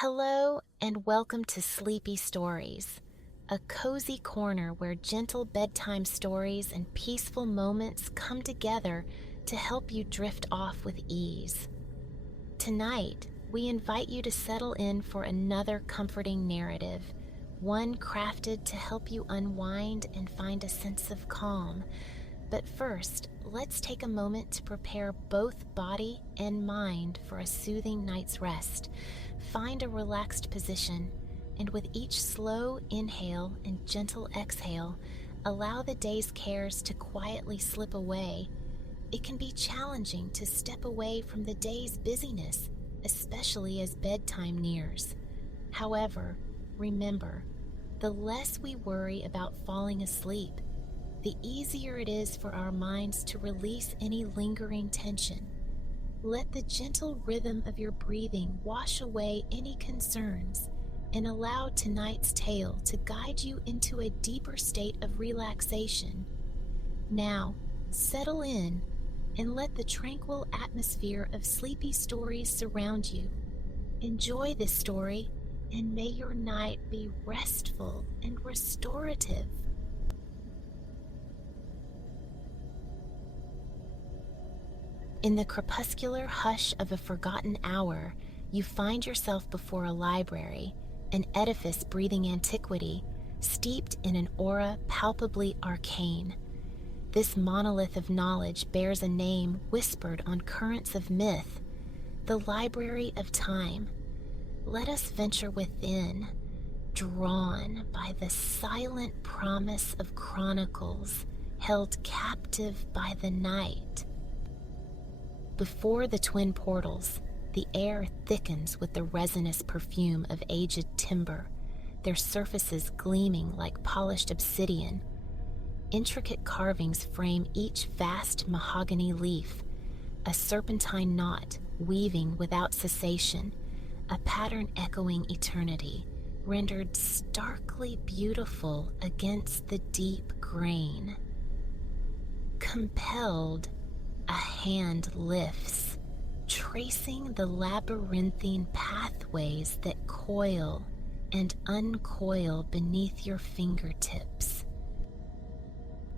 Hello and welcome to Sleepy Stories, a cozy corner where gentle bedtime stories and peaceful moments come together to help you drift off with ease. Tonight, we invite you to settle in for another comforting narrative, one crafted to help you unwind and find a sense of calm. But first, let's take a moment to prepare both body and mind for a soothing night's rest. Find a relaxed position, and with each slow inhale and gentle exhale, allow the day's cares to quietly slip away. It can be challenging to step away from the day's busyness, especially as bedtime nears. However, remember, the less we worry about falling asleep, the easier it is for our minds to release any lingering tension. Let the gentle rhythm of your breathing wash away any concerns and allow tonight's tale to guide you into a deeper state of relaxation. Now, settle in and let the tranquil atmosphere of sleepy stories surround you. Enjoy this story, and may your night be restful and restorative. In the crepuscular hush of a forgotten hour, you find yourself before a library, an edifice breathing antiquity, steeped in an aura palpably arcane. This monolith of knowledge bears a name whispered on currents of myth, the Library of Time. Let us venture within, drawn by the silent promise of chronicles held captive by the night. Before the twin portals, the air thickens with the resinous perfume of aged timber, their surfaces gleaming like polished obsidian. Intricate carvings frame each vast mahogany leaf, a serpentine knot weaving without cessation, a pattern echoing eternity, rendered starkly beautiful against the deep grain. Compelled, a hand lifts, tracing the labyrinthine pathways that coil and uncoil beneath your fingertips.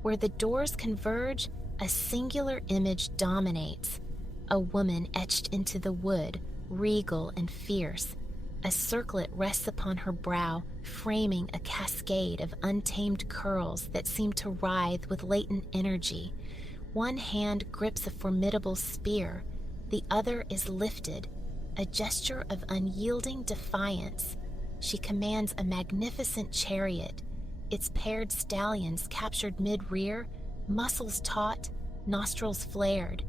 Where the doors converge, a singular image dominates, a woman etched into the wood, regal and fierce. A circlet rests upon her brow, framing a cascade of untamed curls that seem to writhe with latent energy. One hand grips a formidable spear, the other is lifted, a gesture of unyielding defiance. She commands a magnificent chariot, its paired stallions captured mid-rear, muscles taut, nostrils flared.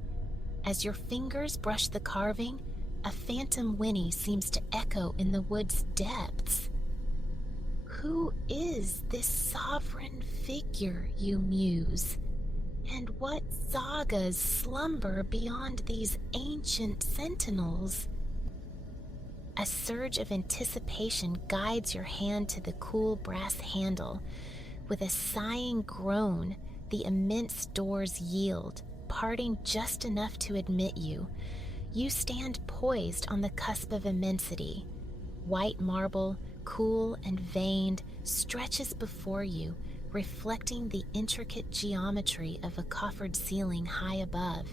As your fingers brush the carving, a phantom whinny seems to echo in the wood's depths. Who is this sovereign figure, you muse? And what sagas slumber beyond these ancient sentinels? A surge of anticipation guides your hand to the cool brass handle. With a sighing groan, the immense doors yield, parting just enough to admit you. You stand poised on the cusp of immensity. White marble, cool and veined, stretches before you, reflecting the intricate geometry of a coffered ceiling high above.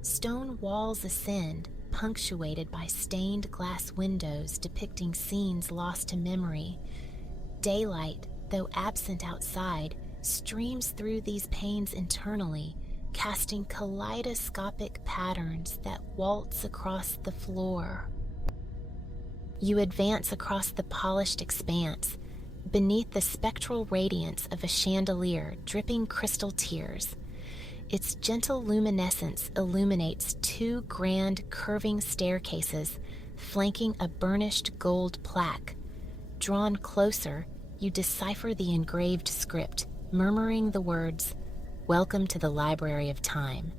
Stone walls ascend, punctuated by stained glass windows depicting scenes lost to memory. Daylight, though absent outside, streams through these panes internally, casting kaleidoscopic patterns that waltz across the floor. You advance across the polished expanse, beneath the spectral radiance of a chandelier dripping crystal tears. Its gentle luminescence illuminates two grand curving staircases flanking a burnished gold plaque. Drawn closer, you decipher the engraved script, murmuring the words, "Welcome to the Library of Time.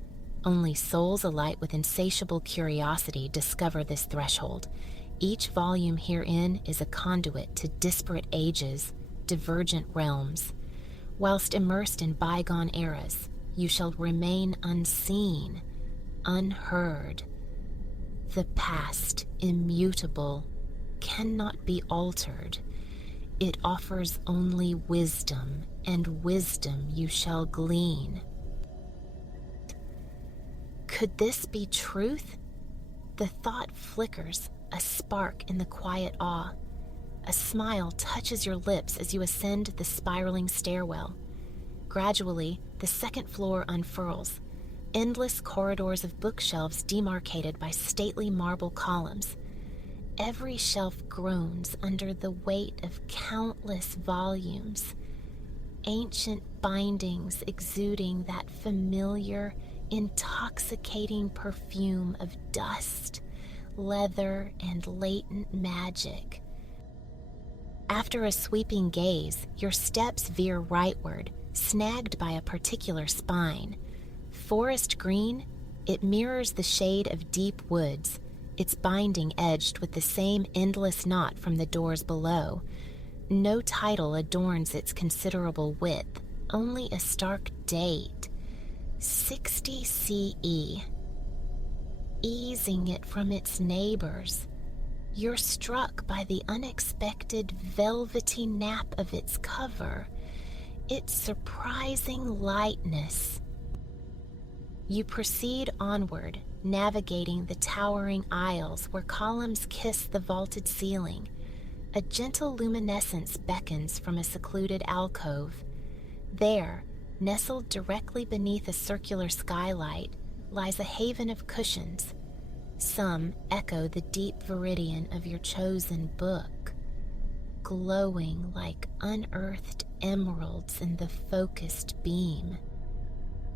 Only souls alight with insatiable curiosity discover this threshold. Each volume herein is a conduit to disparate ages, divergent realms. Whilst immersed in bygone eras, you shall remain unseen, unheard. The past immutable, cannot be altered. It offers only wisdom, and wisdom you shall glean. Could this be truth? The thought flickers, a spark in the quiet awe. A smile touches your lips as you ascend the spiraling stairwell. Gradually, the second floor unfurls, endless corridors of bookshelves demarcated by stately marble columns. Every shelf groans under the weight of countless volumes, ancient bindings exuding that familiar, intoxicating perfume of dust, leather, and latent magic. After a sweeping gaze, your steps veer rightward, snagged by a particular spine. Forest green, it mirrors the shade of deep woods, its binding edged with the same endless knot from the doors below. No title adorns its considerable width, only a stark date. 60 CE. Easing it from its neighbors, you're struck by the unexpected velvety nap of its cover, its surprising lightness. You proceed onward, navigating the towering aisles where columns kiss the vaulted ceiling. A gentle luminescence beckons from a secluded alcove. There, nestled directly beneath a circular skylight, lies a haven of cushions. Some echo the deep viridian of your chosen book, glowing like unearthed emeralds in the focused beam.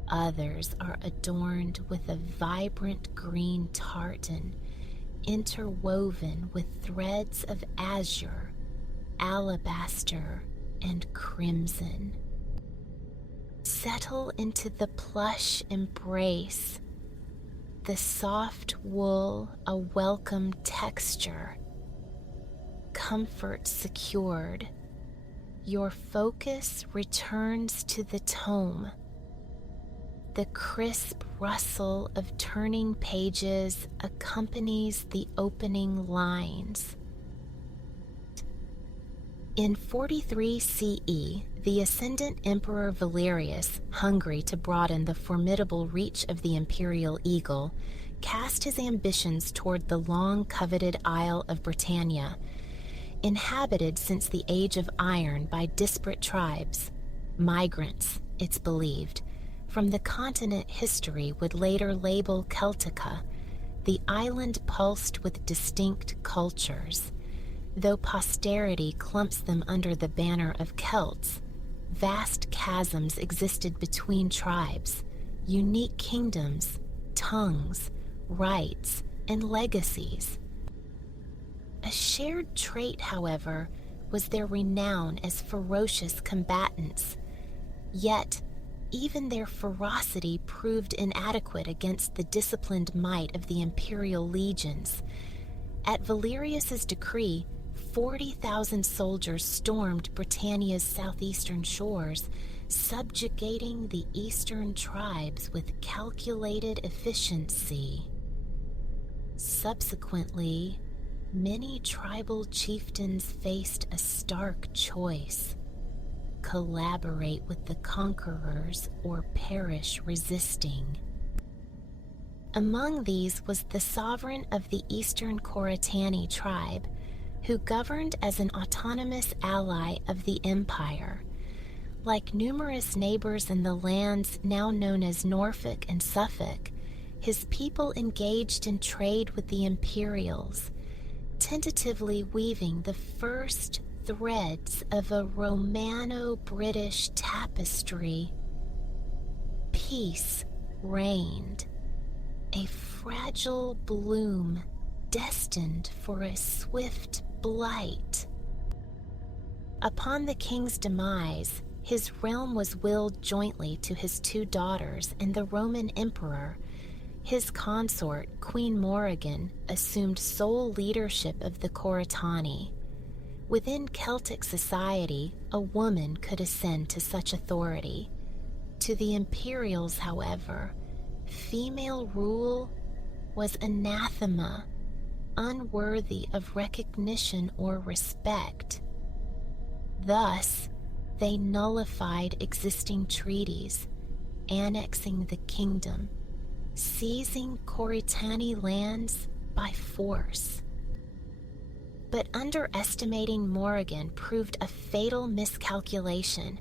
Others are adorned with a vibrant green tartan, interwoven with threads of azure, alabaster, and crimson. Settle into the plush embrace, the soft wool a welcome texture. Comfort secured, your focus returns to the tome. The crisp rustle of turning pages accompanies the opening lines. In 43 CE, the ascendant Emperor Valerius, hungry to broaden the formidable reach of the imperial eagle, cast his ambitions toward the long-coveted Isle of Britannia, inhabited since the Age of Iron by disparate tribes, migrants, it's believed, from the continent history would later label Celtica. The island pulsed with distinct cultures. Though posterity clumps them under the banner of Celts, vast chasms existed between tribes, unique kingdoms, tongues, rites, and legacies. A shared trait, however, was their renown as ferocious combatants. Yet, even their ferocity proved inadequate against the disciplined might of the imperial legions. At Valerius's decree, 40,000 soldiers stormed Britannia's southeastern shores, subjugating the eastern tribes with calculated efficiency. Subsequently, many tribal chieftains faced a stark choice: collaborate with the conquerors or perish resisting. Among these was the sovereign of the Eastern Coritani tribe, who governed as an autonomous ally of the empire. Like numerous neighbors in the lands now known as Norfolk and Suffolk, his people engaged in trade with the Imperials, tentatively weaving the first threads of a Romano-British tapestry. Peace reigned, a fragile bloom destined for a swift blight. Upon the king's demise, his realm was willed jointly to his two daughters and the Roman emperor. His consort, Queen Morrigan, assumed sole leadership of the Coritani. Within Celtic society, a woman could ascend to such authority. To the Imperials, however, female rule was anathema, unworthy of recognition or respect. Thus, they nullified existing treaties, annexing the kingdom, seizing Coritani lands by force. But underestimating Morrigan proved a fatal miscalculation.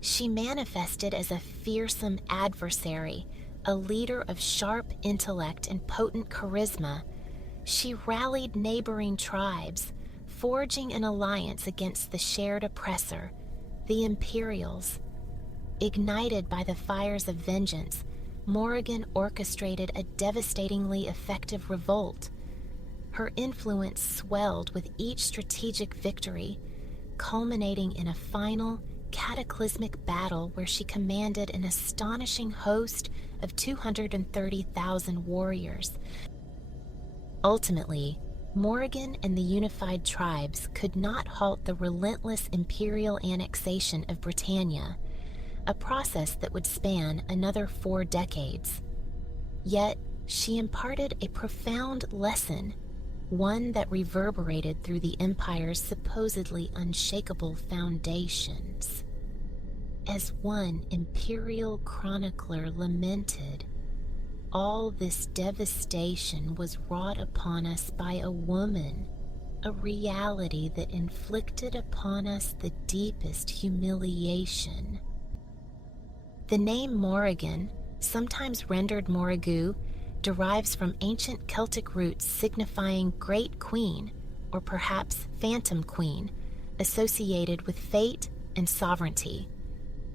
She manifested as a fearsome adversary, a leader of sharp intellect and potent charisma. She rallied neighboring tribes, forging an alliance against the shared oppressor, the Imperials. Ignited by the fires of vengeance, Morrigan orchestrated a devastatingly effective revolt. Her influence swelled with each strategic victory, culminating in a final, cataclysmic battle where she commanded an astonishing host of 230,000 warriors. Ultimately, Morrigan and the unified tribes could not halt the relentless imperial annexation of Britannia, a process that would span another 4 decades. Yet, she imparted a profound lesson, one that reverberated through the empire's supposedly unshakable foundations. As one imperial chronicler lamented, "All this devastation was wrought upon us by a woman, a reality that inflicted upon us the deepest humiliation." The name Morrigan, sometimes rendered Morrigu, derives from ancient Celtic roots signifying Great Queen, or perhaps Phantom Queen, associated with fate and sovereignty.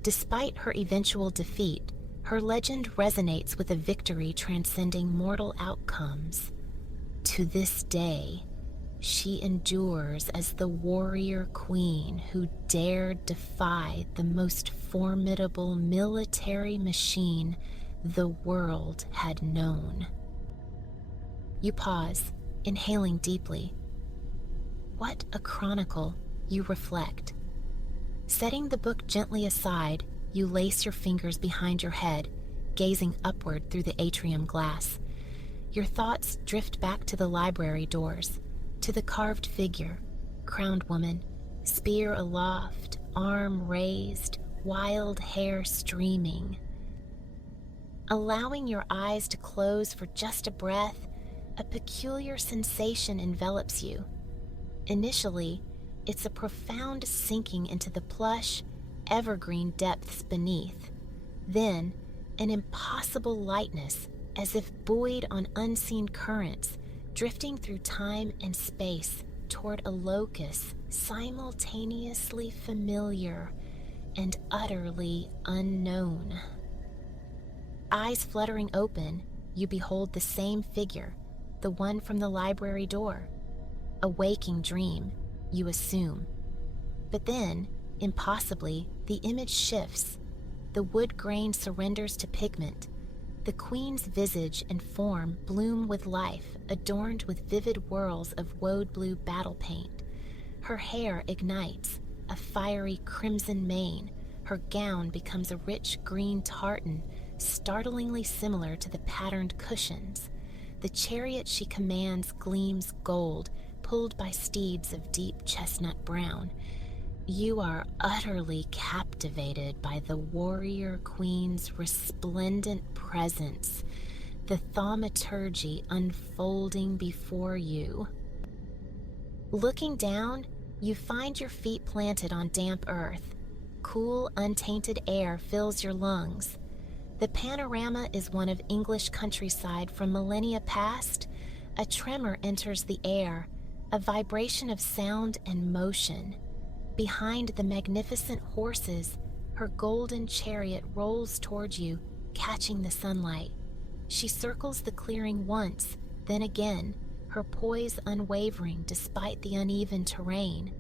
Despite her eventual defeat, her legend resonates with a victory transcending mortal outcomes. To this day, she endures as the warrior queen who dared defy the most formidable military machine the world had known. You pause, inhaling deeply. What a chronicle, you reflect. Setting the book gently aside, you lace your fingers behind your head, gazing upward through the atrium glass. Your thoughts drift back to the library doors, to the carved figure, crowned woman, spear aloft, arm raised, wild hair streaming. Allowing your eyes to close for just a breath, a peculiar sensation envelops you. Initially, it's a profound sinking into the plush, evergreen depths beneath. Then, an impossible lightness, as if buoyed on unseen currents, drifting through time and space toward a locus simultaneously familiar and utterly unknown. Eyes fluttering open, you behold the same figure, the one from the library door. A waking dream, you assume. But then, impossibly, the image shifts. The wood grain surrenders to pigment. The queen's visage and form bloom with life, adorned with vivid whirls of woad blue battle paint. Her hair ignites, a fiery crimson mane. Her gown becomes a rich green tartan, startlingly similar to the patterned cushions. The chariot she commands gleams gold, pulled by steeds of deep chestnut brown. You are utterly captivated by the warrior queen's resplendent presence, the thaumaturgy unfolding before you. Looking down, you find your feet planted on damp earth. Cool, untainted air fills your lungs. The panorama is one of English countryside from millennia past. A tremor enters the air, a vibration of sound and motion. Behind the magnificent horses, her golden chariot rolls toward you, catching the sunlight. She circles the clearing once, then again, her poise unwavering despite the uneven terrain.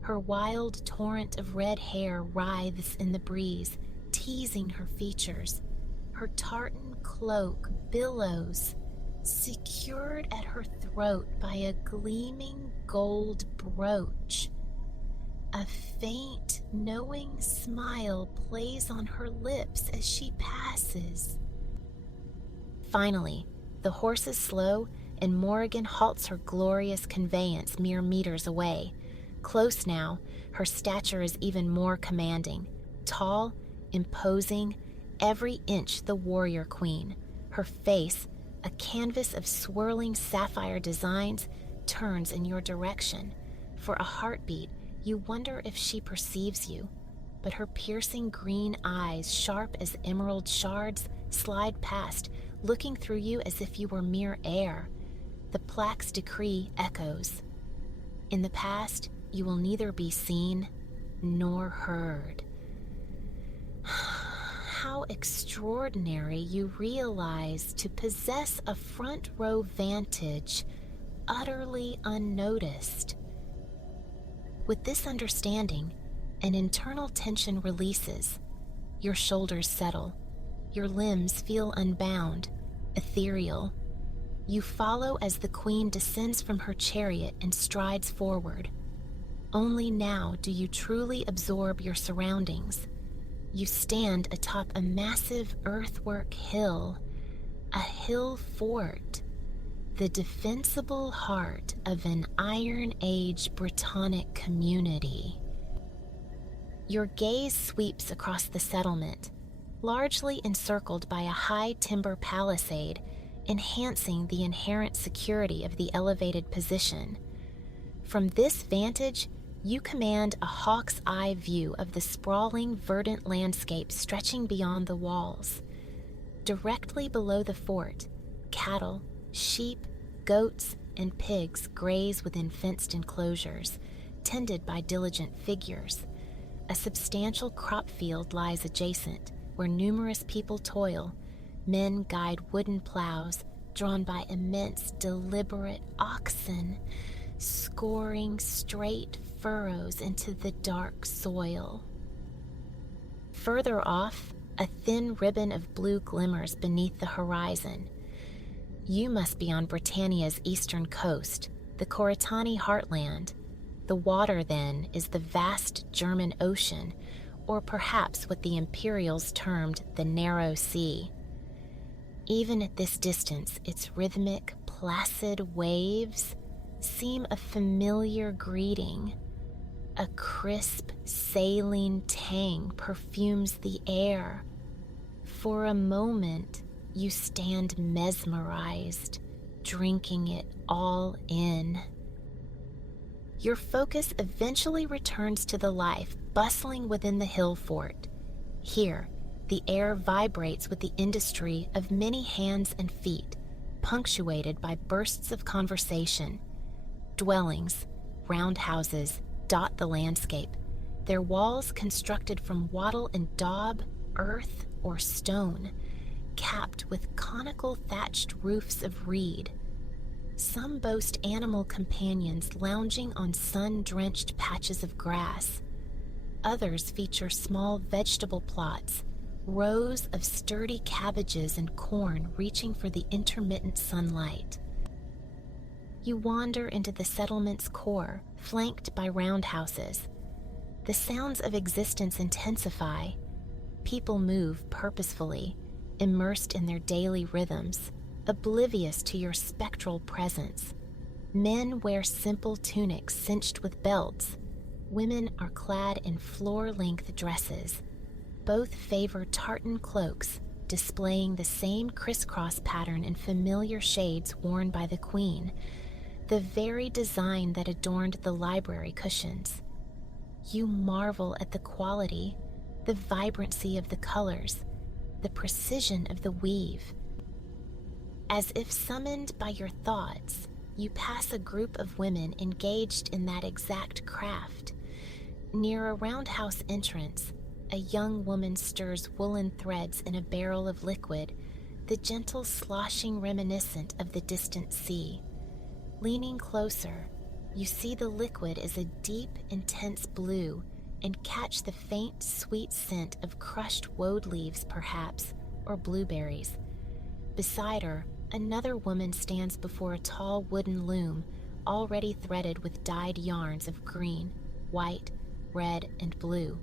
Her wild torrent of red hair writhes in the breeze, teasing her features. Her tartan cloak billows, secured at her throat by a gleaming gold brooch. A faint, knowing smile plays on her lips as she passes. Finally, the horses slow and Morrigan halts her glorious conveyance mere meters away. Close now, her stature is even more commanding. Tall, imposing, every inch the warrior queen. Her face, a canvas of swirling sapphire designs, turns in your direction. For a heartbeat, you wonder if she perceives you, but her piercing green eyes, sharp as emerald shards, slide past, looking through you as if you were mere air. The plaque's decree echoes. In the past, you will neither be seen nor heard. How extraordinary you realize to possess a front row vantage utterly unnoticed. With this understanding, an internal tension releases. Your shoulders settle. Your limbs feel unbound, ethereal. You follow as the queen descends from her chariot and strides forward. Only now do you truly absorb your surroundings. You stand atop a massive earthwork hill, a hill fort, the defensible heart of an Iron Age Brittonic community. Your gaze sweeps across the settlement, largely encircled by a high timber palisade, enhancing the inherent security of the elevated position. From this vantage, you command a hawk's eye view of the sprawling, verdant landscape stretching beyond the walls. Directly below the fort, cattle, sheep, goats, and pigs graze within fenced enclosures, tended by diligent figures. A substantial crop field lies adjacent, where numerous people toil. Men guide wooden plows, drawn by immense, deliberate oxen, scoring straight furrows into the dark soil. Further off, a thin ribbon of blue glimmers beneath the horizon. You must be on Britannia's eastern coast, the Coritani heartland. The water, then, is the vast German Ocean, or perhaps what the Imperials termed the Narrow Sea. Even at this distance, its rhythmic, placid waves seem a familiar greeting. A crisp, saline tang perfumes the air. For a moment, you stand mesmerized, drinking it all in. Your focus eventually returns to the life bustling within the hill fort. Here, the air vibrates with the industry of many hands and feet, punctuated by bursts of conversation. Dwellings, roundhouses, dot the landscape, their walls constructed from wattle and daub, earth, or stone, capped with conical thatched roofs of reed. Some boast animal companions lounging on sun-drenched patches of grass. Others feature small vegetable plots, rows of sturdy cabbages and corn reaching for the intermittent sunlight. You wander into the settlement's core, flanked by roundhouses. The sounds of existence intensify. People move purposefully, immersed in their daily rhythms, oblivious to your spectral presence. Men wear simple tunics cinched with belts. Women are clad in floor-length dresses. Both favor tartan cloaks, displaying the same crisscross pattern in familiar shades worn by the queen, the very design that adorned the library cushions. You marvel at the quality, the vibrancy of the colors, the precision of the weave. As if summoned by your thoughts, you pass a group of women engaged in that exact craft. Near a roundhouse entrance, a young woman stirs woolen threads in a barrel of liquid, the gentle sloshing reminiscent of the distant sea. Leaning closer, you see the liquid is a deep, intense blue and catch the faint, sweet scent of crushed woad leaves, perhaps, or blueberries. Beside her, another woman stands before a tall wooden loom, already threaded with dyed yarns of green, white, red, and blue.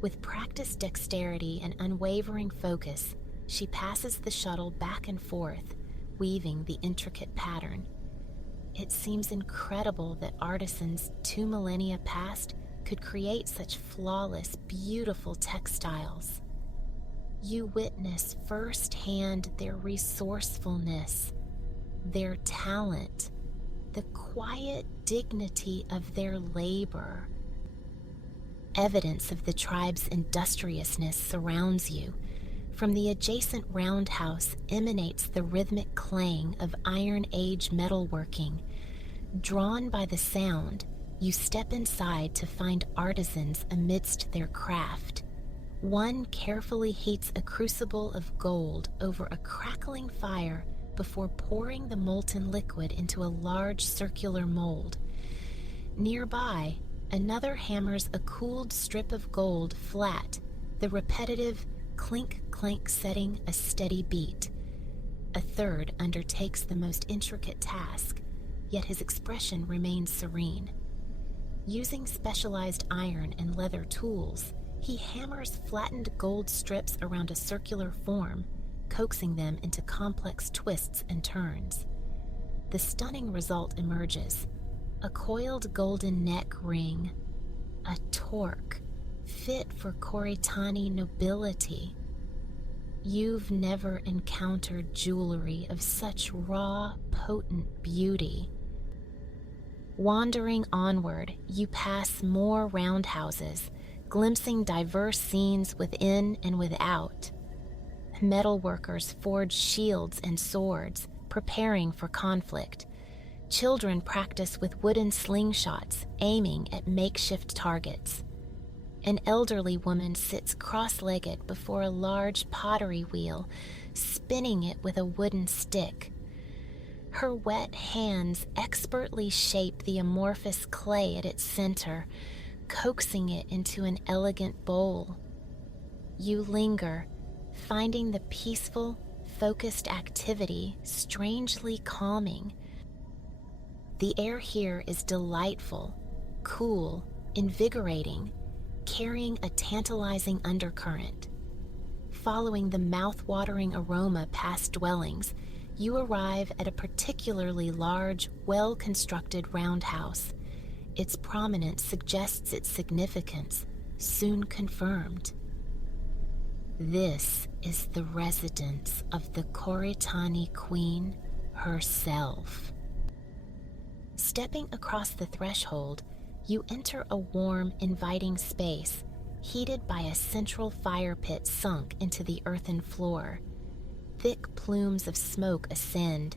With practiced dexterity and unwavering focus, she passes the shuttle back and forth, weaving the intricate pattern. It seems incredible that artisans 2 millennia past could create such flawless, beautiful textiles. You witness firsthand their resourcefulness, their talent, the quiet dignity of their labor. Evidence of the tribe's industriousness surrounds you. From the adjacent roundhouse emanates the rhythmic clang of Iron Age metalworking. Drawn by the sound, you step inside to find artisans amidst their craft. One carefully heats a crucible of gold over a crackling fire before pouring the molten liquid into a large circular mold. Nearby, another hammers a cooled strip of gold flat, the repetitive clink-clank setting a steady beat. A third undertakes the most intricate task, yet his expression remains serene. Using specialized iron and leather tools, he hammers flattened gold strips around a circular form, coaxing them into complex twists and turns. The stunning result emerges: a coiled golden neck ring, a torque fit for Koritani nobility. You've never encountered jewelry of such raw, potent beauty. Wandering onward, you pass more roundhouses, glimpsing diverse scenes within and without. Metalworkers forge shields and swords, preparing for conflict. Children practice with wooden slingshots, aiming at makeshift targets. An elderly woman sits cross-legged before a large pottery wheel, spinning it with a wooden stick. Her wet hands expertly shape the amorphous clay at its center, coaxing it into an elegant bowl. You linger, finding the peaceful, focused activity strangely calming. The air here is delightful, cool, invigorating, carrying a tantalizing undercurrent. Following the mouth-watering aroma past dwellings, you arrive at a particularly large, well-constructed roundhouse. Its prominence suggests its significance, soon confirmed. This is the residence of the Koritani Queen herself. Stepping across the threshold, you enter a warm, inviting space, heated by a central fire pit sunk into the earthen floor. Thick plumes of smoke ascend,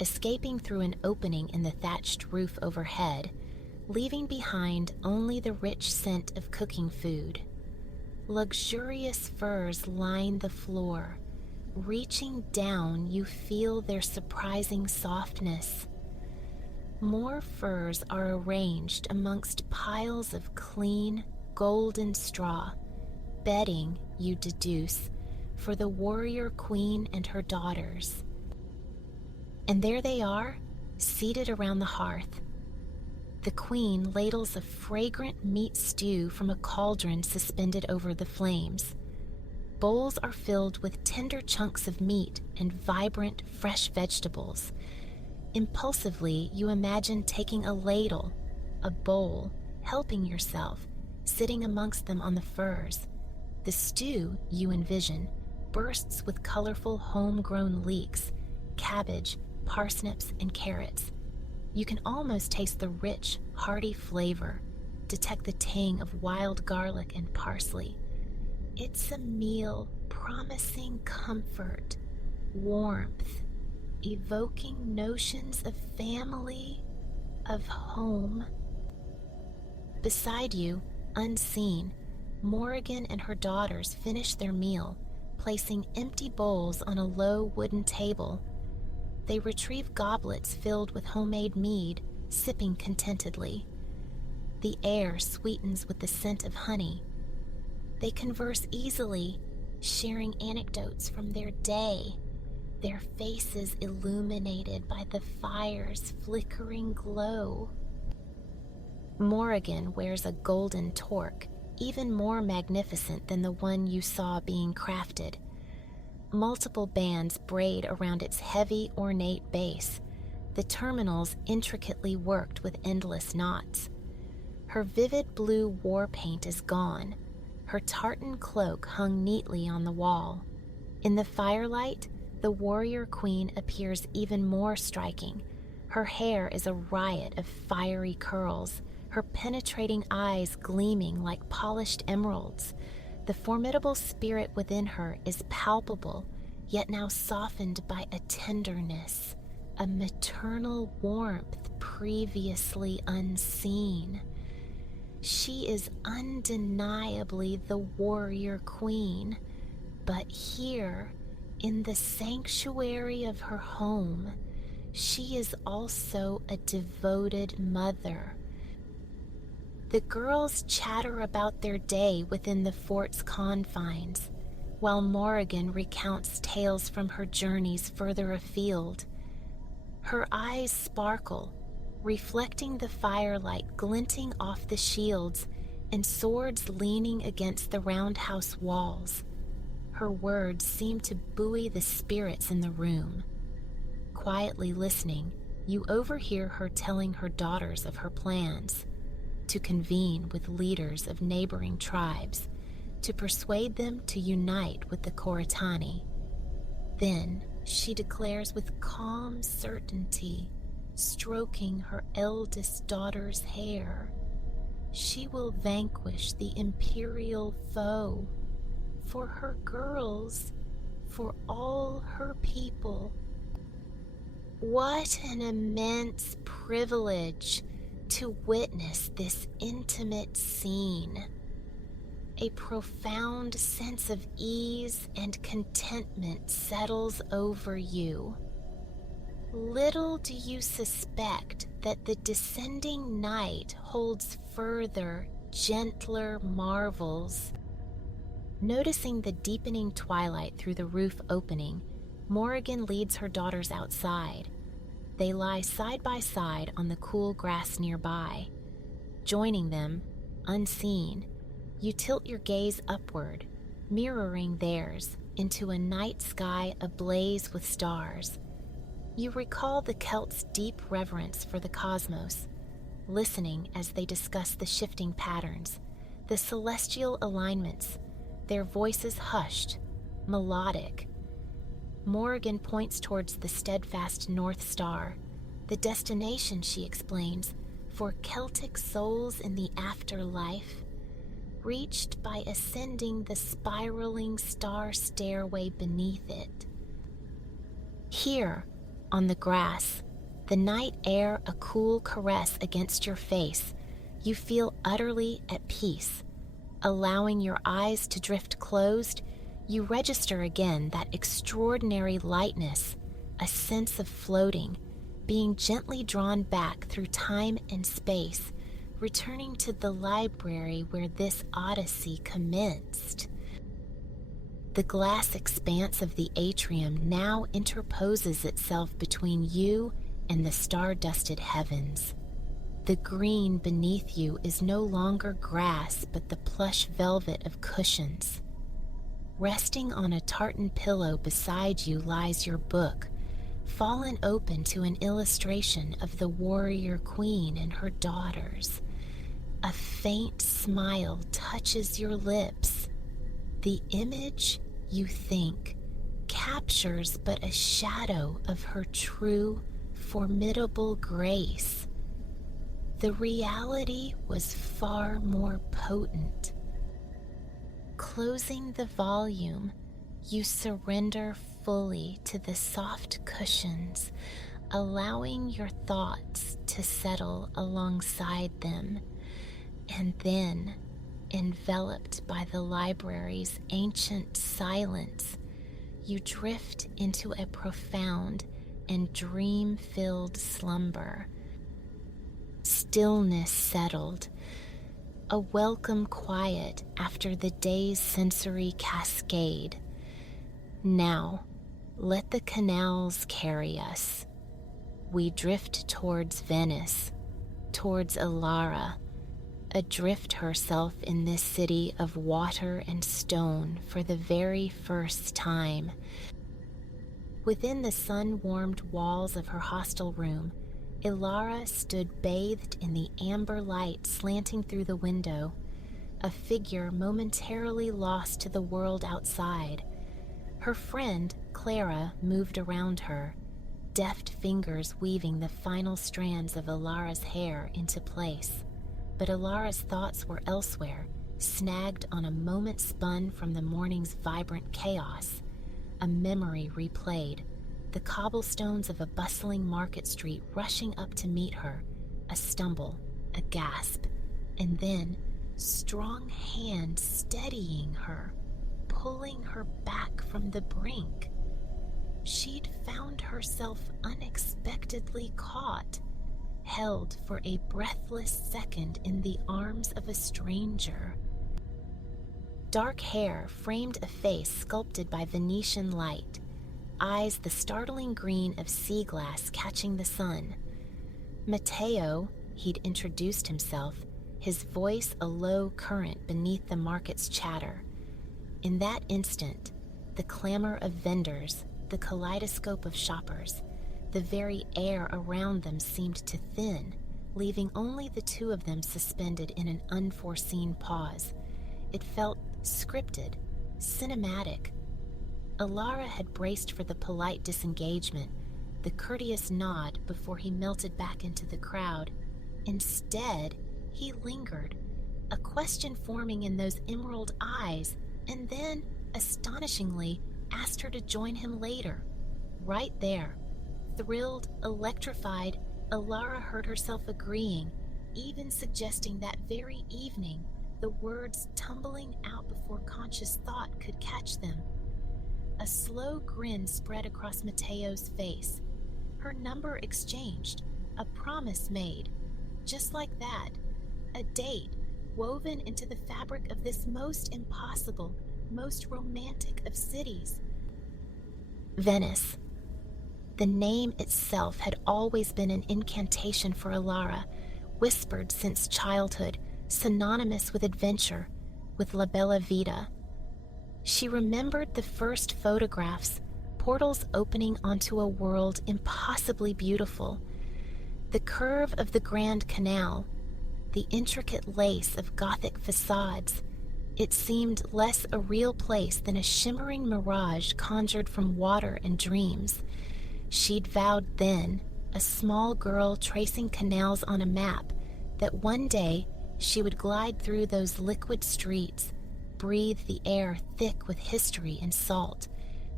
escaping through an opening in the thatched roof overhead, leaving behind only the rich scent of cooking food. Luxurious furs line the floor. Reaching down, you feel their surprising softness. More furs are arranged amongst piles of clean, golden straw, bedding, you deduce, for the warrior queen and her daughters. And there they are, seated around the hearth. The queen ladles a fragrant meat stew from a cauldron suspended over the flames. Bowls are filled with tender chunks of meat and vibrant, fresh vegetables. Impulsively, you imagine taking a ladle, a bowl, helping yourself, sitting amongst them on the furs. The stew, you envision, bursts with colorful homegrown leeks, cabbage, parsnips, and carrots. You can almost taste the rich, hearty flavor, detect the tang of wild garlic and parsley. It's a meal promising comfort, warmth, evoking notions of family, of home. Beside you, unseen, Morrigan and her daughters finish their meal, placing empty bowls on a low wooden table. They retrieve goblets filled with homemade mead, sipping contentedly. The air sweetens with the scent of honey. They converse easily, sharing anecdotes from their day, their faces illuminated by the fire's flickering glow. Morrigan wears a golden torque, even more magnificent than the one you saw being crafted. Multiple bands braid around its heavy, ornate base, the terminals intricately worked with endless knots. Her vivid blue war paint is gone. Her tartan cloak hung neatly on the wall. In the firelight, the warrior queen appears even more striking. Her hair is a riot of fiery curls, her penetrating eyes gleaming like polished emeralds. The formidable spirit within her is palpable, yet now softened by a tenderness, a maternal warmth previously unseen. She is undeniably the warrior queen, but here, in the sanctuary of her home, she is also a devoted mother. The girls chatter about their day within the fort's confines, while Morrigan recounts tales from her journeys further afield. Her eyes sparkle, reflecting the firelight glinting off the shields and swords leaning against the roundhouse walls. Her words seem to buoy the spirits in the room. Quietly listening, you overhear her telling her daughters of her plans: to convene with leaders of neighboring tribes, to persuade them to unite with the Koratani. Then she declares with calm certainty, stroking her eldest daughter's hair, she will vanquish the imperial foe for her girls, for all her people. What an immense privilege to witness this intimate scene. A profound sense of ease and contentment settles over you. Little do you suspect that the descending night holds further, gentler marvels. Noticing the deepening twilight through the roof opening, Morrigan leads her daughters outside. They lie side by side on the cool grass nearby. Joining them, unseen, you tilt your gaze upward, mirroring theirs into a night sky ablaze with stars. You recall the Celts' deep reverence for the cosmos, listening as they discuss the shifting patterns, the celestial alignments, their voices hushed, melodic. Morrigan points towards the steadfast North Star, the destination, she explains, for Celtic souls in the afterlife, reached by ascending the spiraling star stairway beneath it. Here, on the grass, the night air a cool caress against your face, you feel utterly at peace. Allowing your eyes to drift closed, you register again that extraordinary lightness, a sense of floating, being gently drawn back through time and space, returning to the library where this odyssey commenced. The glass expanse of the atrium now interposes itself between you and the star-dusted heavens. The green beneath you is no longer grass, but the plush velvet of cushions. Resting on a tartan pillow beside you lies your book, fallen open to an illustration of the warrior queen and her daughters. A faint smile touches your lips. The image, you think, captures but a shadow of her true, formidable grace. The reality was far more potent. Closing the volume, you surrender fully to the soft cushions, allowing your thoughts to settle alongside them. And then, enveloped by the library's ancient silence, you drift into a profound and dream-filled slumber. Stillness settled, a welcome quiet after the day's sensory cascade. Now, let the canals carry us. We drift towards Venice, towards Ilara, adrift herself in this city of water and stone for the very first time. Within the sun-warmed walls of her hostel room, Ilara stood bathed in the amber light slanting through the window, a figure momentarily lost to the world outside. Her friend, Clara, moved around her, deft fingers weaving the final strands of Ilara's hair into place. But Ilara's thoughts were elsewhere, snagged on a moment spun from the morning's vibrant chaos. A memory replayed, the cobblestones of a bustling market street rushing up to meet her, a stumble, a gasp, and then strong hand steadying her, pulling her back from the brink. She'd found herself unexpectedly caught, held for a breathless second in the arms of a stranger. Dark hair framed a face sculpted by Venetian light, eyes the startling green of sea glass catching the sun. Matteo, he'd introduced himself, his voice a low current beneath the market's chatter. In that instant, the clamor of vendors, the kaleidoscope of shoppers, the very air around them seemed to thin, leaving only the two of them suspended in an unforeseen pause. It felt scripted, cinematic. Ilara had braced for the polite disengagement, the courteous nod before he melted back into the crowd. Instead, he lingered, a question forming in those emerald eyes, and then, astonishingly, asked her to join him later. Right there, thrilled, electrified, Ilara heard herself agreeing, even suggesting that very evening, the words tumbling out before conscious thought could catch them. A slow grin spread across Matteo's face. Her number exchanged, a promise made. Just like that, a date woven into the fabric of this most impossible, most romantic of cities. Venice. The name itself had always been an incantation for Ilara, whispered since childhood, synonymous with adventure, with la bella vita. She remembered the first photographs, portals opening onto a world impossibly beautiful. The curve of the Grand Canal, the intricate lace of Gothic facades. It seemed less a real place than a shimmering mirage conjured from water and dreams. She'd vowed then, a small girl tracing canals on a map, that one day she would glide through those liquid streets, breathe the air thick with history and salt,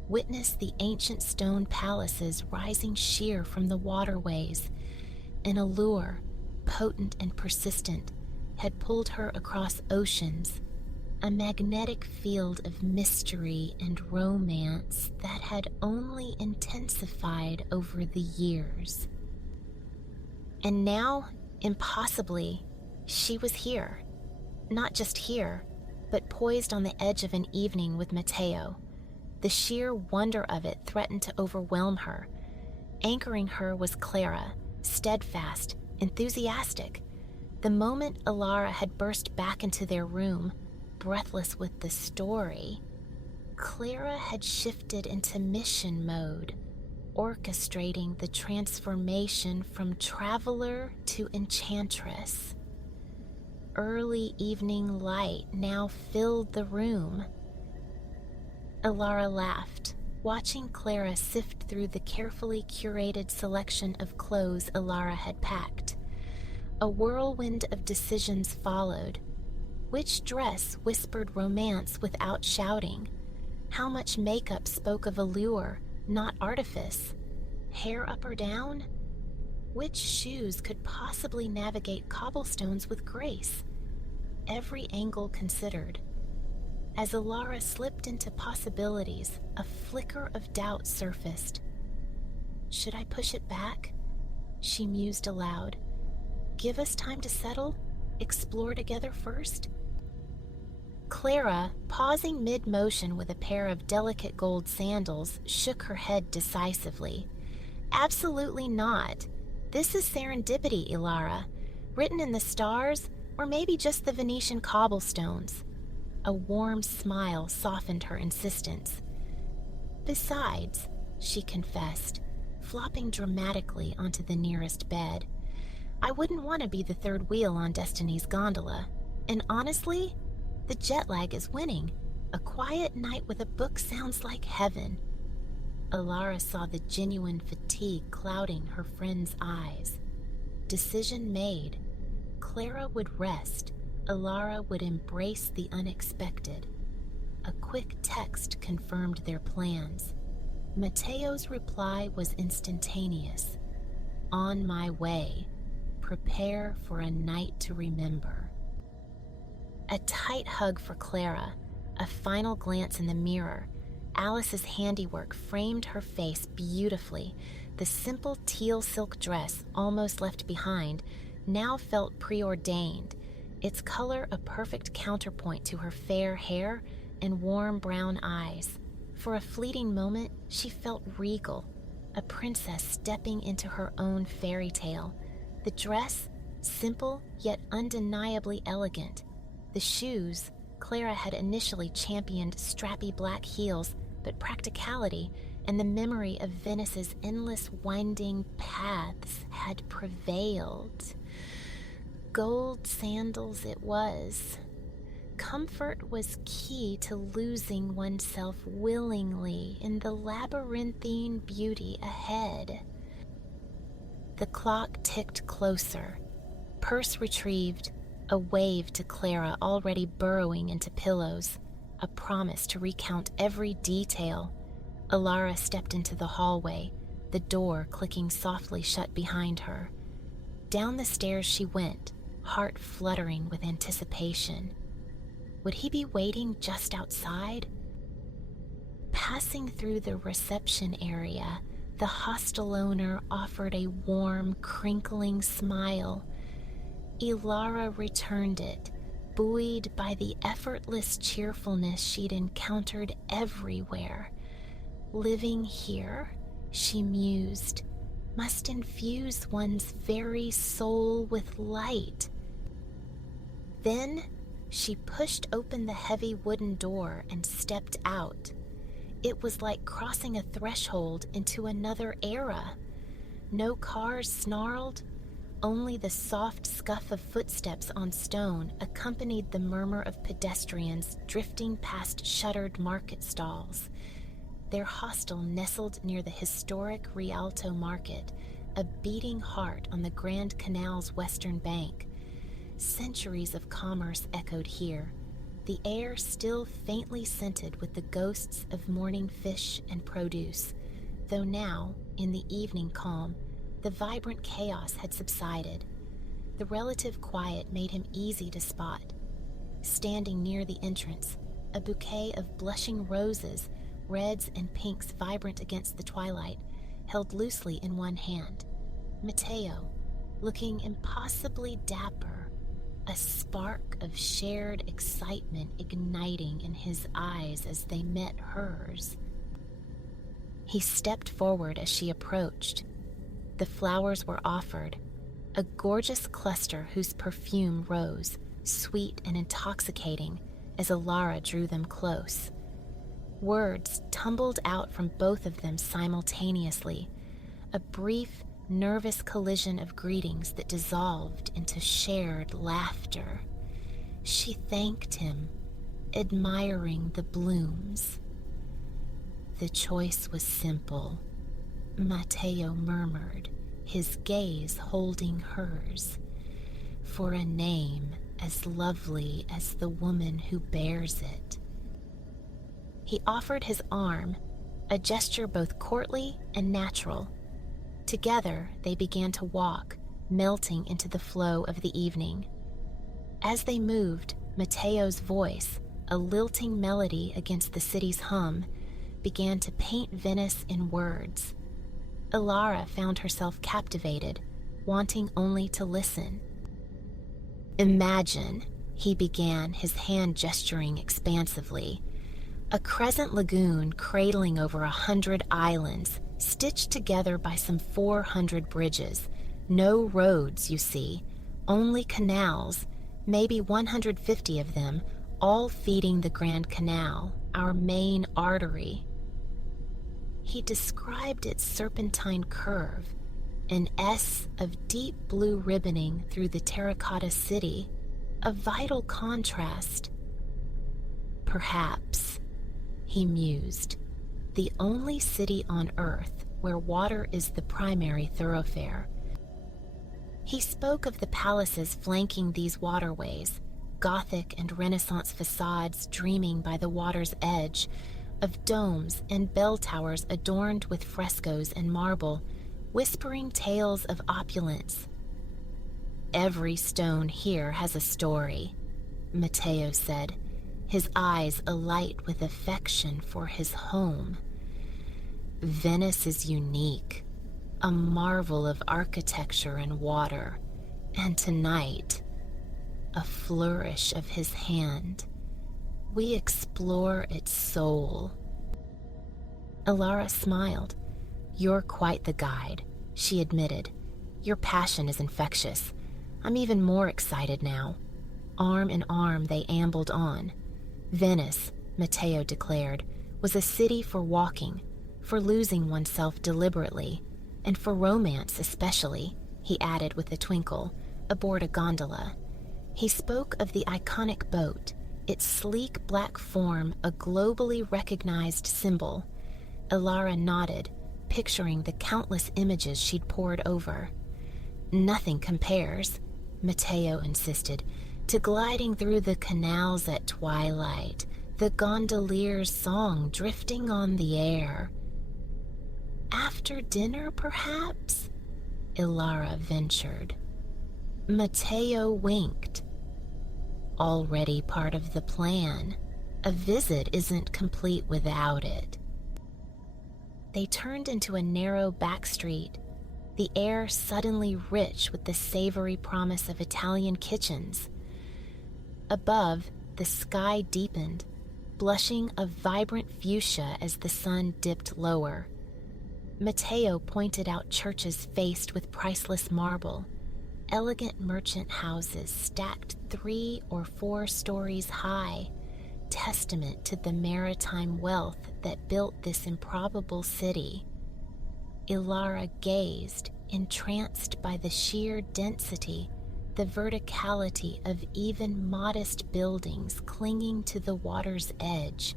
witness the ancient stone palaces rising sheer from the waterways. An allure, potent and persistent, had pulled her across oceans, a magnetic field of mystery and romance that had only intensified over the years. And now, impossibly, she was here. Not just here, but poised on the edge of an evening with Matteo. The sheer wonder of it threatened to overwhelm her. Anchoring her was Clara, steadfast, enthusiastic. The moment Ilara had burst back into their room, breathless with the story, Clara had shifted into mission mode, orchestrating the transformation from traveler to enchantress. Early evening light now filled the room. Ilara laughed, watching Clara sift through the carefully curated selection of clothes Ilara had packed. A whirlwind of decisions followed. Which dress whispered romance without shouting? How much makeup spoke of allure, not artifice? Hair up or down? Which shoes could possibly navigate cobblestones with grace? Every angle considered. As Ilara slipped into possibilities, a flicker of doubt surfaced. Should I push it back? She mused aloud. Give us time to settle? Explore together first? Clara, pausing mid-motion with a pair of delicate gold sandals, shook her head decisively. Absolutely not. This is serendipity, Ilara. Written in the stars, Or maybe just the Venetian cobblestones. A warm smile softened her insistence. Besides, she confessed, flopping dramatically onto the nearest bed, I wouldn't want to be the third wheel on Destiny's gondola. And honestly, the jet lag is winning. A quiet night with a book sounds like heaven. Alara saw the genuine fatigue clouding her friend's eyes. Decision made. Clara would rest. Alara would embrace the unexpected. A quick text confirmed their plans. Mateo's reply was instantaneous. On my way. Prepare for a night to remember. A tight hug for Clara, a final glance in the mirror. Alice's handiwork framed her face beautifully. The simple teal silk dress, almost left behind, now felt preordained, its color a perfect counterpoint to her fair hair and warm brown eyes. For a fleeting moment, she felt regal, a princess stepping into her own fairy tale. The dress, simple yet undeniably elegant. The shoes, Clara had initially championed strappy black heels, but practicality and the memory of Venice's endless winding paths had prevailed. Gold sandals it was. Comfort was key to losing oneself willingly in the labyrinthine beauty ahead. The clock ticked closer. Purse retrieved, a wave to Clara already burrowing into pillows, a promise to recount every detail. Alara stepped into the hallway, the door clicking softly shut behind her. Down the stairs she went, heart fluttering with anticipation. Would he be waiting just outside? Passing through the reception area, the hostel owner offered a warm, crinkling smile. Ilara returned it, buoyed by the effortless cheerfulness she'd encountered everywhere. Living here, she mused, must infuse one's very soul with light. Then she pushed open the heavy wooden door and stepped out. It was like crossing a threshold into another era. No cars snarled, only the soft scuff of footsteps on stone accompanied the murmur of pedestrians drifting past shuttered market stalls. Their hostel nestled near the historic Rialto Market, a beating heart on the Grand Canal's western bank. Centuries of commerce echoed here, the air still faintly scented with the ghosts of morning fish and produce, though now, in the evening calm, the vibrant chaos had subsided. The relative quiet made him easy to spot. Standing near the entrance, a bouquet of blushing roses, reds and pinks vibrant against the twilight, held loosely in one hand. Mateo, looking impossibly dapper, a spark of shared excitement igniting in his eyes as they met hers. He stepped forward as she approached. The flowers were offered, a gorgeous cluster whose perfume rose, sweet and intoxicating, as Alara drew them close. Words tumbled out from both of them simultaneously, a brief, nervous collision of greetings that dissolved into shared laughter. She thanked him, admiring the blooms. The choice was simple, Mateo murmured, his gaze holding hers. For a name as lovely as the woman who bears it. He offered his arm, a gesture both courtly and natural. Together, they began to walk, melting into the flow of the evening. As they moved, Mateo's voice, a lilting melody against the city's hum, began to paint Venice in words. Alara found herself captivated, wanting only to listen. Imagine, he began, his hand gesturing expansively, a crescent lagoon cradling over 100 islands, stitched together by some 400 bridges. No roads, you see, only canals, maybe 150 of them, all feeding the Grand Canal, our main artery. He described its serpentine curve, an S of deep blue ribboning through the terracotta city, a vital contrast. Perhaps, he mused, the only city on Earth where water is the primary thoroughfare. He spoke of the palaces flanking these waterways, Gothic and Renaissance facades dreaming by the water's edge, of domes and bell towers adorned with frescoes and marble, whispering tales of opulence. Every stone here has a story, Matteo said, his eyes alight with affection for his home. Venice is unique, a marvel of architecture and water, and tonight, a flourish of his hand, we explore its soul. Ilara smiled. You're quite the guide, she admitted. Your passion is infectious. I'm even more excited now. Arm in arm, they ambled on. Venice, Matteo declared, was a city for walking, for losing oneself deliberately, and for romance especially, he added with a twinkle, aboard a gondola. He spoke of the iconic boat, its sleek black form a globally recognized symbol. Ilara nodded, picturing the countless images she'd pored over. Nothing compares, Matteo insisted, to gliding through the canals at twilight, the gondolier's song drifting on the air. After dinner, perhaps? Ilara ventured. Matteo winked. Already part of the plan. A visit isn't complete without it. They turned into a narrow back street, the air suddenly rich with the savory promise of Italian kitchens. Above, the sky deepened, blushing a vibrant fuchsia as the sun dipped lower. Matteo pointed out churches faced with priceless marble, elegant merchant houses stacked 3 or 4 stories high, testament to the maritime wealth that built this improbable city. Ilara gazed, entranced by the sheer density, the verticality of even modest buildings clinging to the water's edge.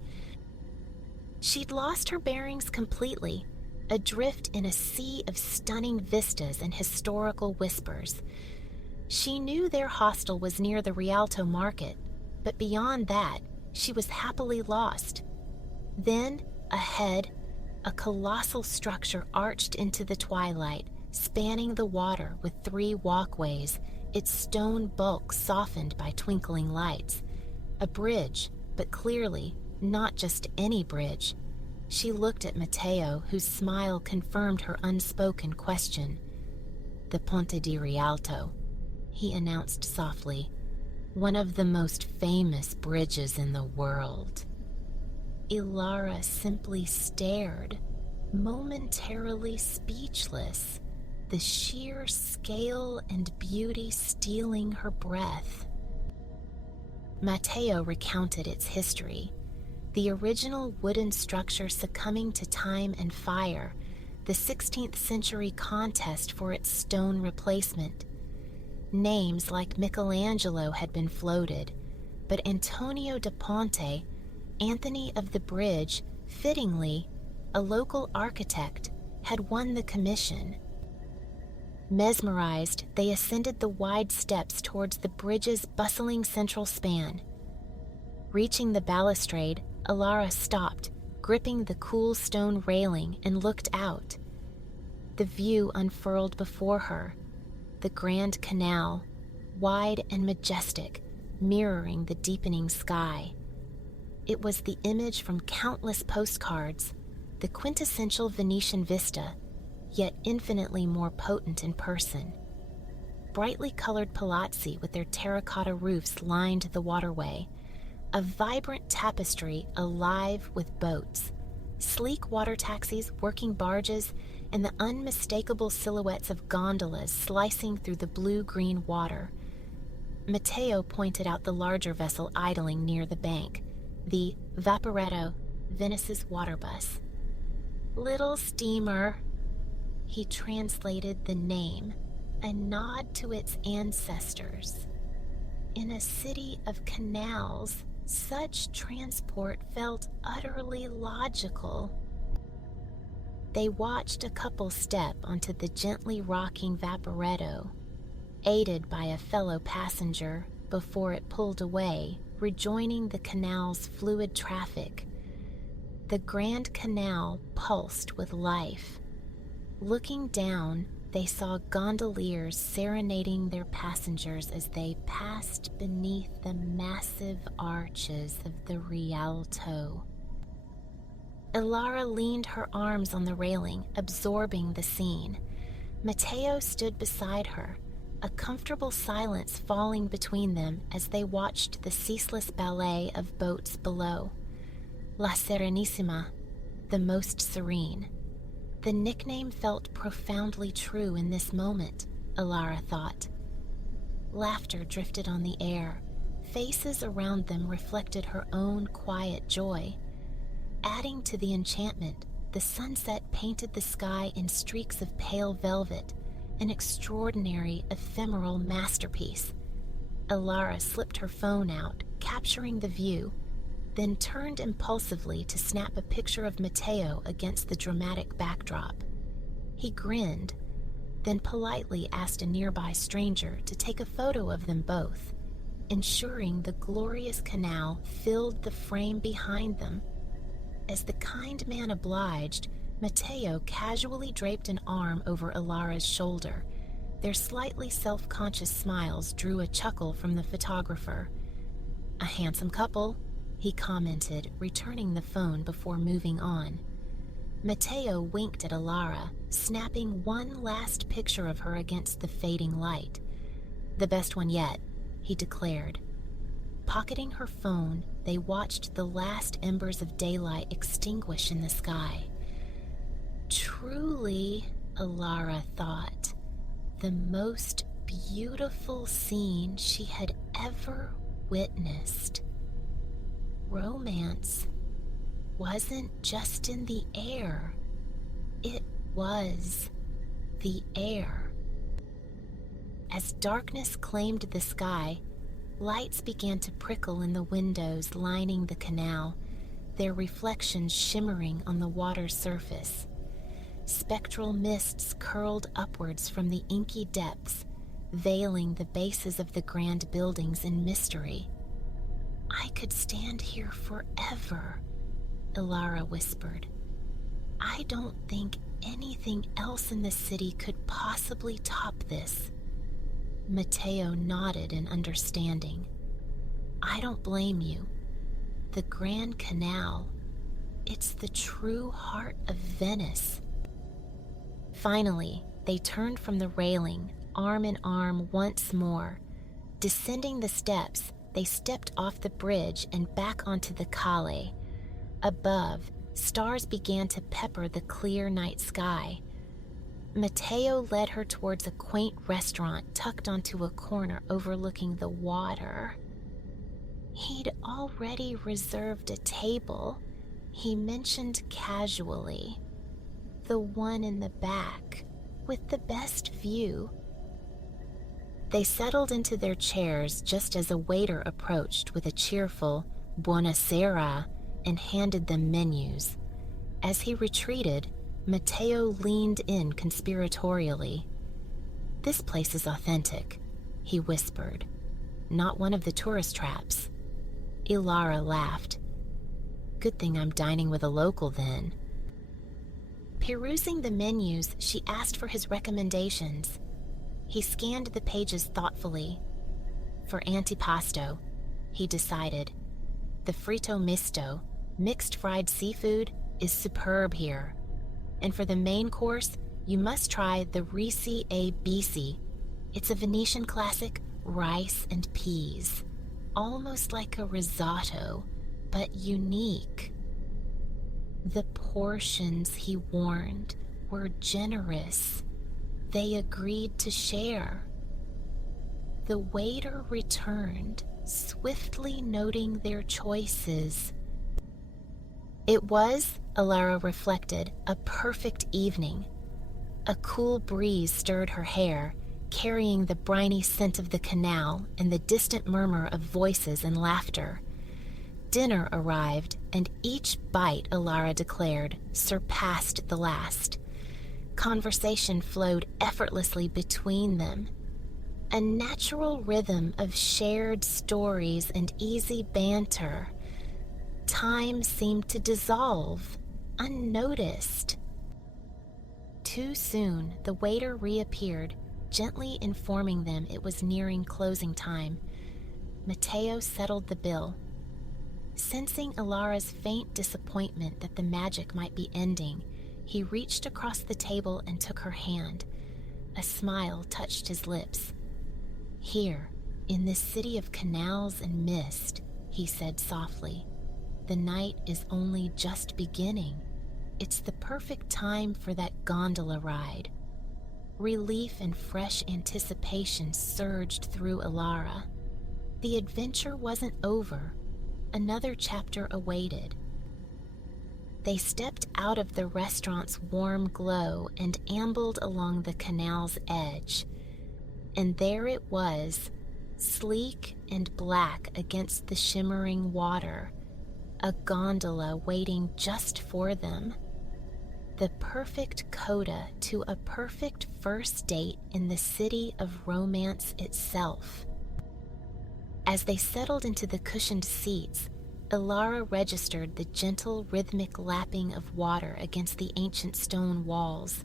She'd lost her bearings completely, adrift in a sea of stunning vistas and historical whispers. She knew their hostel was near the Rialto market, but beyond that, she was happily lost. Then, ahead, a colossal structure arched into the twilight, spanning the water with 3 walkways, its stone bulk softened by twinkling lights. A bridge, but clearly not just any bridge. She looked at Matteo, whose smile confirmed her unspoken question. The Ponte di Rialto, he announced softly. One of the most famous bridges in the world. Ilara simply stared, momentarily speechless, the sheer scale and beauty stealing her breath. Matteo recounted its history, the original wooden structure succumbing to time and fire, the 16th century contest for its stone replacement. Names like Michelangelo had been floated, but Antonio da Ponte, Anthony of the Bridge, fittingly, a local architect, had won the commission. Mesmerized, they ascended the wide steps towards the bridge's bustling central span. Reaching the balustrade, Ilara stopped, gripping the cool stone railing, and looked out. The view unfurled before her, the Grand Canal, wide and majestic, mirroring the deepening sky. It was the image from countless postcards, the quintessential Venetian vista, yet infinitely more potent in person. Brightly colored palazzi with their terracotta roofs lined the waterway, a vibrant tapestry alive with boats, sleek water taxis, working barges, and the unmistakable silhouettes of gondolas slicing through the blue-green water. Matteo pointed out the larger vessel idling near the bank, the Vaporetto, Venice's water bus. Little steamer. He translated the name, a nod to its ancestors. In a city of canals, such transport felt utterly logical. They watched a couple step onto the gently rocking Vaporetto, aided by a fellow passenger before it pulled away, rejoining the canal's fluid traffic. The Grand Canal pulsed with life. Looking down, they saw gondoliers serenading their passengers as they passed beneath the massive arches of the Rialto. Ilara leaned her arms on the railing, absorbing the scene. Matteo stood beside her, a comfortable silence falling between them as they watched the ceaseless ballet of boats below. La Serenissima, the most serene. The nickname felt profoundly true in this moment, Ilara thought. Laughter drifted on the air. Faces around them reflected her own quiet joy. Adding to the enchantment, the sunset painted the sky in streaks of pale velvet, an extraordinary, ephemeral masterpiece. Ilara slipped her phone out, capturing the view, then turned impulsively to snap a picture of Matteo against the dramatic backdrop. He grinned, then politely asked a nearby stranger to take a photo of them both, ensuring the glorious canal filled the frame behind them. As the kind man obliged, Matteo casually draped an arm over Ilara's shoulder. Their slightly self-conscious smiles drew a chuckle from the photographer. "A handsome couple," he commented, returning the phone before moving on. Matteo winked at Ilara, snapping one last picture of her against the fading light. "The best one yet," he declared. Pocketing her phone, they watched the last embers of daylight extinguish in the sky. Truly, Ilara thought, the most beautiful scene she had ever witnessed. Romance wasn't just in the air. It was the air. As darkness claimed the sky, lights began to prickle in the windows lining the canal, their reflections shimmering on the water's surface. Spectral mists curled upwards from the inky depths, veiling the bases of the grand buildings in mystery. "I could stand here forever," Ilara whispered. "I don't think anything else in the city could possibly top this." Matteo nodded in understanding. "I don't blame you. The Grand Canal, it's the true heart of Venice." Finally, they turned from the railing, arm in arm once more. Descending the steps, they stepped off the bridge and back onto the calle. Above, stars began to pepper the clear night sky. Matteo led her towards a quaint restaurant tucked onto a corner overlooking the water. He'd already reserved a table, he mentioned casually. The one in the back, with the best view. They settled into their chairs just as a waiter approached with a cheerful "Buonasera" and handed them menus. As he retreated, Matteo leaned in conspiratorially. "This place is authentic," he whispered. "Not one of the tourist traps." Ilara laughed. "Good thing I'm dining with a local then." Perusing the menus, she asked for his recommendations. He scanned the pages thoughtfully. For antipasto, he decided, the fritto misto, mixed fried seafood, is superb here. And for the main course, you must try the risi e bisi. It's a Venetian classic, rice and peas. Almost like a risotto, but unique. The portions, he warned, were generous. They agreed to share. The waiter returned, swiftly noting their choices. It was, Alara reflected, a perfect evening. A cool breeze stirred her hair, carrying the briny scent of the canal and the distant murmur of voices and laughter. Dinner arrived, and each bite, Alara declared, surpassed the last. Conversation flowed effortlessly between them. A natural rhythm of shared stories and easy banter. Time seemed to dissolve, unnoticed. Too soon, the waiter reappeared, gently informing them it was nearing closing time. Mateo settled the bill. Sensing Alara's faint disappointment that the magic might be ending, he reached across the table and took her hand. A smile touched his lips. "Here, in this city of canals and mist," he said softly, "the night is only just beginning. It's the perfect time for that gondola ride." Relief and fresh anticipation surged through Alara. The adventure wasn't over. Another chapter awaited. They stepped out of the restaurant's warm glow and ambled along the canal's edge. And there it was, sleek and black against the shimmering water, a gondola waiting just for them. The perfect coda to a perfect first date in the city of romance itself. As they settled into the cushioned seats, Alara registered the gentle rhythmic lapping of water against the ancient stone walls.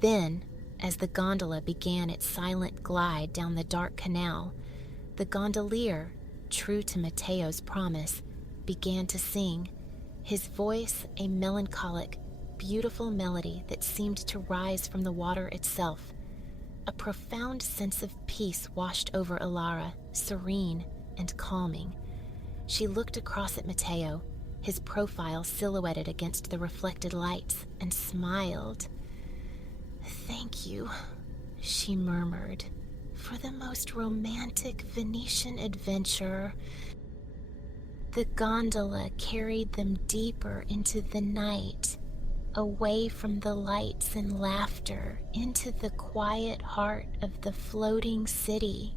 Then, as the gondola began its silent glide down the dark canal, the gondolier, true to Mateo's promise, began to sing, his voice a melancholic, beautiful melody that seemed to rise from the water itself. A profound sense of peace washed over Alara, serene and calming. She looked across at Mateo, his profile silhouetted against the reflected lights, and smiled. "Thank you," she murmured, "for the most romantic Venetian adventure." The gondola carried them deeper into the night, away from the lights and laughter, into the quiet heart of the floating city.